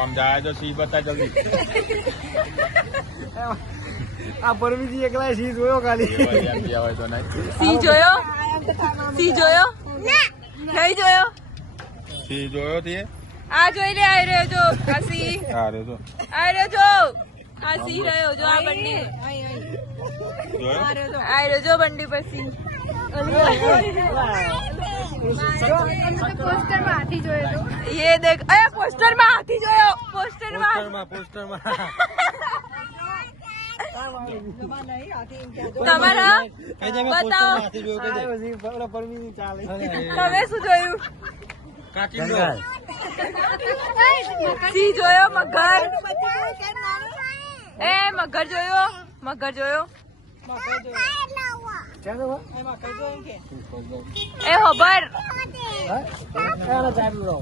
આમ જાય તો સી બતા જલ્દી. આ પરમીજી એકલા સી જોયો ખાલી. એમ ગયા હોય તો નહીં. સી જોયો? સી જોયો? નહીં જોયો? સી જોયો તે? આ જોઈ લે, આવી રહ્યો જો આ સી. હા રે તો. આવી રહ્યો જો આ સી રહ્યો જો આ બંડી. જોયો? આવી રહ્યો જો બંડી પર સી. પોસ્ટર માં હાથી જોયો તો. ये देख, अरे पोस्टर में हाथी जो है, पोस्टर में પોસ્ટરમાં તમારા બતાવો પરમીજી ચાલે. તમે શું જોયું? કાચિંડો. સી જોયો? મગર એ મગર જોયો? મગર જોયો? એ ખબર ચાય પીવડાવો.